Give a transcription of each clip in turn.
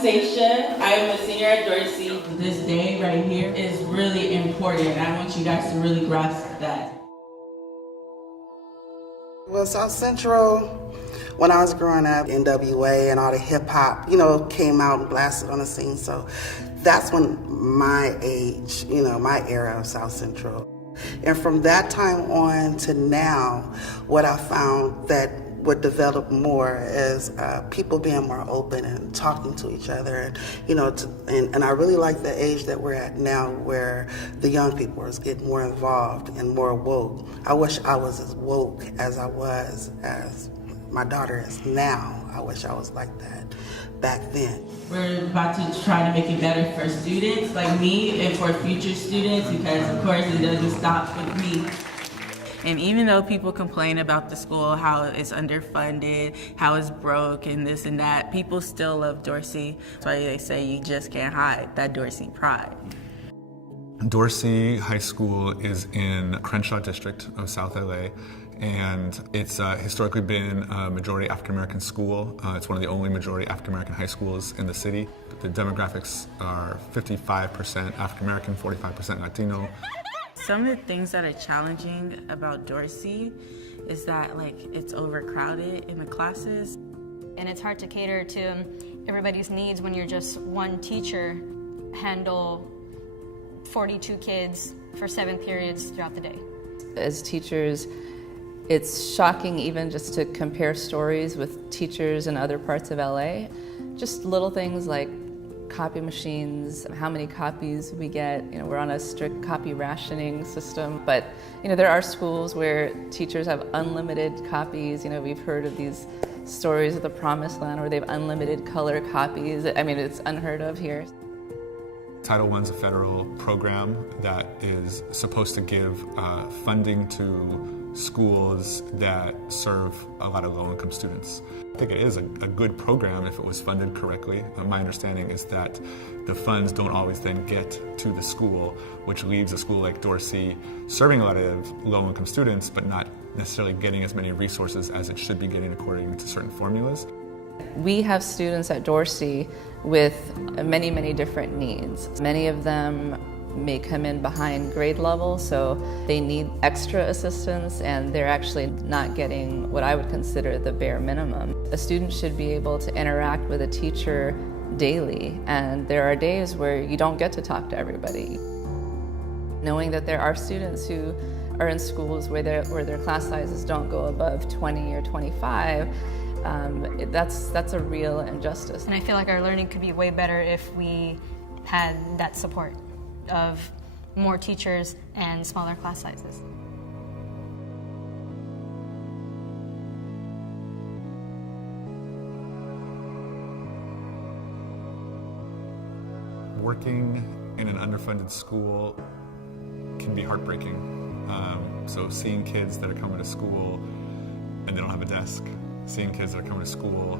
Station. I am a senior at Dorsey. This day right here is really important. I want you guys to really grasp that. Well, South Central, when I was growing up, NWA and all the hip hop, came out and blasted on the scene. So that's when my age, my era of South Central. And from that time on to now, what I found that would develop more is people being more open and talking to each other, and I really like the age that we're at now, where the young people is getting more involved and more woke. I wish I was as woke as my daughter is now. I wish I was like that back then. We're about to try to make it better for students like me and for future students, because of course it doesn't stop with me. And even though people complain about the school, how it's underfunded, how it's broke and this and that, people still love Dorsey. That's why they say you just can't hide that Dorsey pride. Dorsey High School is in Crenshaw District of South LA, and it's historically been a majority African-American school. It's one of the only majority African-American high schools in the city. The demographics are 55% African-American, 45% Latino. Some of the things that are challenging about Dorsey is that it's overcrowded in the classes. And it's hard to cater to everybody's needs when you're just one teacher handle 42 kids for 7 periods throughout the day. As teachers, it's shocking even just to compare stories with teachers in other parts of LA. Just little things like copy machines, how many copies we get. We're on a strict copy rationing system, but there are schools where teachers have unlimited copies. We've heard of these stories of the Promised Land where they have unlimited color copies. I mean, it's unheard of here. Title I is a federal program that is supposed to give funding to schools that serve a lot of low-income students. I think it is a good program if it was funded correctly. My understanding is that the funds don't always then get to the school, which leaves a school like Dorsey serving a lot of low-income students, but not necessarily getting as many resources as it should be getting according to certain formulas. We have students at Dorsey with many, many different needs. Many of them may come in behind grade level, so they need extra assistance and they're actually not getting what I would consider the bare minimum. A student should be able to interact with a teacher daily, and there are days where you don't get to talk to everybody. Knowing that there are students who are in schools where their class sizes don't go above 20 or 25, that's a real injustice. And I feel like our learning could be way better if we had that support of more teachers and smaller class sizes. Working in an underfunded school can be heartbreaking. So seeing kids that are coming to school and they don't have a desk, seeing kids that are coming to school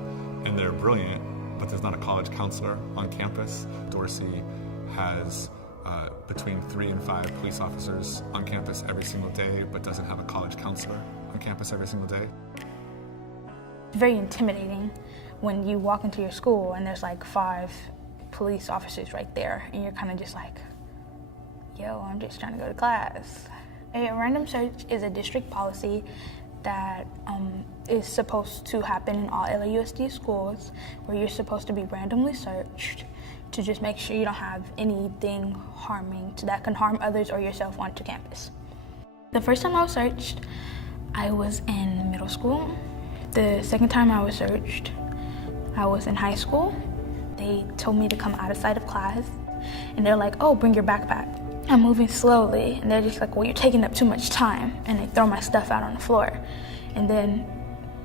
and they're brilliant, but there's not a college counselor on campus. Dorsey has between 3 and 5 police officers on campus every single day, but doesn't have a college counselor on campus every single day. It's very intimidating when you walk into your school and there's 5 police officers right there, and you're kind of just like, yo, I'm just trying to go to class. A random search is a district policy that is supposed to happen in all LAUSD schools, where you're supposed to be randomly searched to just make sure you don't have anything harming that can harm others or yourself onto campus. The first time I was searched, I was in middle school. The second time I was searched, I was in high school. They told me to come out of sight of class, and they're like, oh, bring your backpack. I'm moving slowly, and they're just like, well, you're taking up too much time, and they throw my stuff out on the floor. And then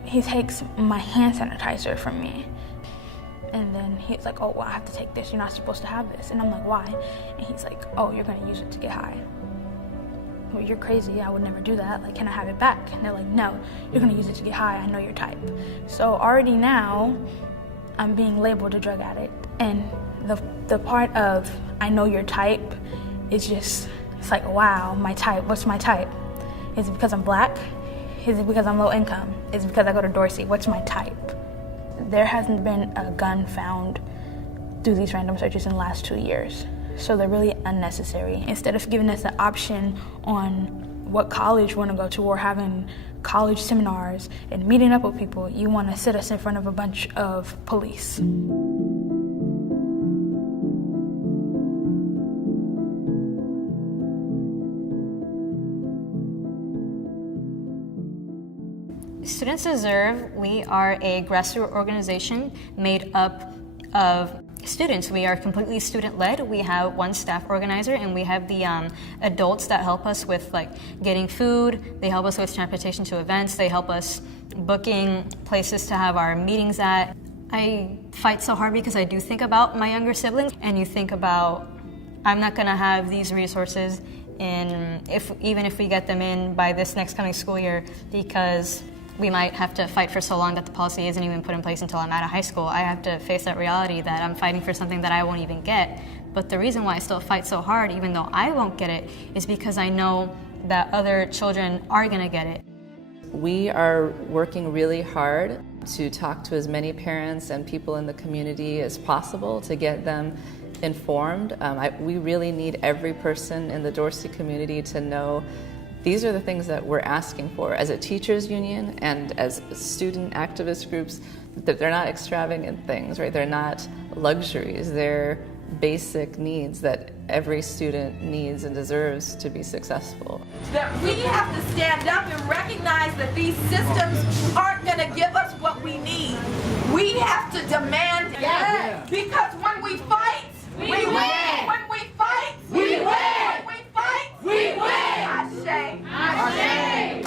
he takes my hand sanitizer from me. And then he's like, oh, well, I have to take this. You're not supposed to have this. And I'm like, why? And he's like, oh, you're going to use it to get high. Well, you're crazy. I would never do that. Like, can I have it back? And they're like, no, you're going to use it to get high. I know your type. So already now, I'm being labeled a drug addict. And the part of I know your type is just, it's like, wow, my type. What's my type? Is it because I'm black? Is it because I'm low income? Is it because I go to Dorsey? What's my type? There hasn't been a gun found do these random searches in the last 2 years. So they're really unnecessary. Instead of giving us the option on what college we want to go to or having college seminars and meeting up with people, you want to sit us in front of a bunch of police. Students Deserve, we are a grassroots organization made up of students. We are completely student-led. We have one staff organizer, and we have the adults that help us with like getting food. They help us with transportation to events. They help us booking places to have our meetings at. I fight so hard because I do think about my younger siblings, and you think about, I'm not gonna have these resources even if we get them in by this next coming school year, because we might have to fight for so long that the policy isn't even put in place until I'm out of high school. I have to face that reality that I'm fighting for something that I won't even get. But the reason why I still fight so hard, even though I won't get it, is because I know that other children are gonna get it. We are working really hard to talk to as many parents and people in the community as possible to get them informed. We really need every person in the Dorsey community to know these are the things that we're asking for as a teachers union and as student activist groups, that they're not extravagant things, right? They're not luxuries. They're basic needs that every student needs and deserves to be successful. That we have to stand up and recognize that these systems aren't going to give us what we need. We have to demand it. Because when we fight, we win. When we fight, we win. When we fight, we win. Ashe. Ashe.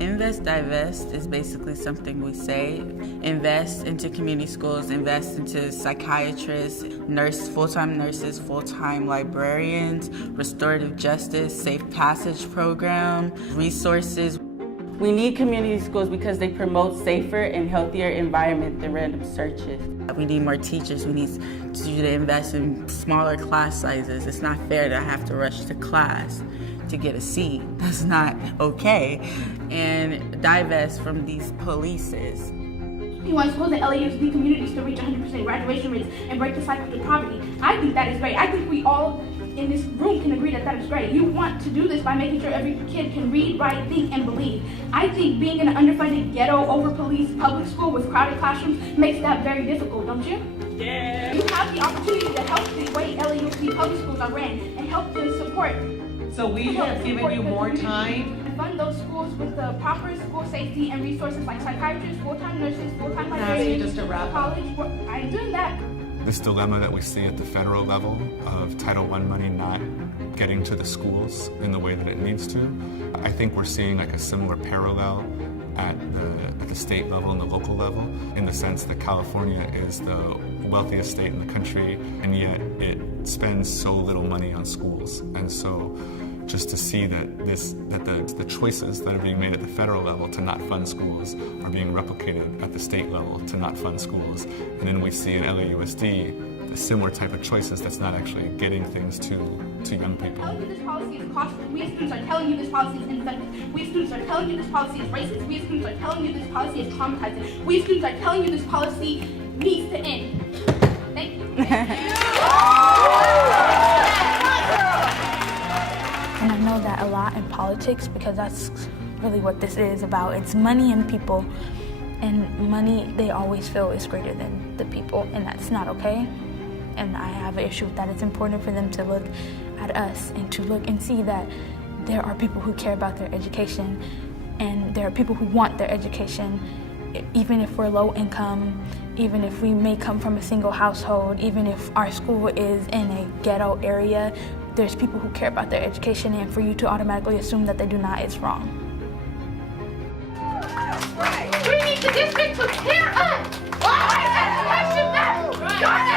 Invest, divest is basically something we say. Invest into community schools, invest into psychiatrists, full-time nurses, full-time librarians, restorative justice, safe passage program, resources. We need community schools because they promote safer and healthier environment than random searches. We need more teachers. We need to invest in smaller class sizes. It's not fair to have to rush to class to get a seat. That's not okay. And divest from these polices. He wants schools and LAUSD communities to reach 100% graduation rates and break the cycle of poverty. I think that is great. I think we all in this room can agree that that is great. You want to do this by making sure every kid can read, write, think, and believe. I think being in an underfunded, ghetto, over-policed public school with crowded classrooms makes that very difficult, don't you? Yeah. You have the opportunity to help the way LAUSD public schools are ran and help to support. So we have given you more time. Fund those schools with the proper school safety and resources like psychiatrists, full-time nurses, full-time librarians, just to wrap up. college work. I'm doing that. This dilemma that we see at the federal level of Title I money not getting to the schools in the way that it needs to, I think we're seeing like a similar parallel at the state level and the local level, in the sense that California is the wealthiest state in the country, and yet it spends so little money on schools. And so just to see that the choices that are being made at the federal level to not fund schools are being replicated at the state level to not fund schools. And then we see in LAUSD a similar type of choices that's not actually getting things to young people. Telling you this policy is costly. We as students are telling you this policy is ineffective. We as students are telling you this policy is racist. We as students are telling you this policy is traumatizing. We as students are telling you this policy needs to end. Thank you. And I know that a lot in politics because that's really what this is about. It's money and people. And money, they always feel is greater than the people, and that's not okay. And I have an issue with that. It's important for them to look at us and to look and see that there are people who care about their education, and there are people who want their education, even if we're low income, even if we may come from a single household, even if our school is in a ghetto area, there's people who care about their education, and for you to automatically assume that they do not is wrong. We need the district to hear us. Why? Education matters.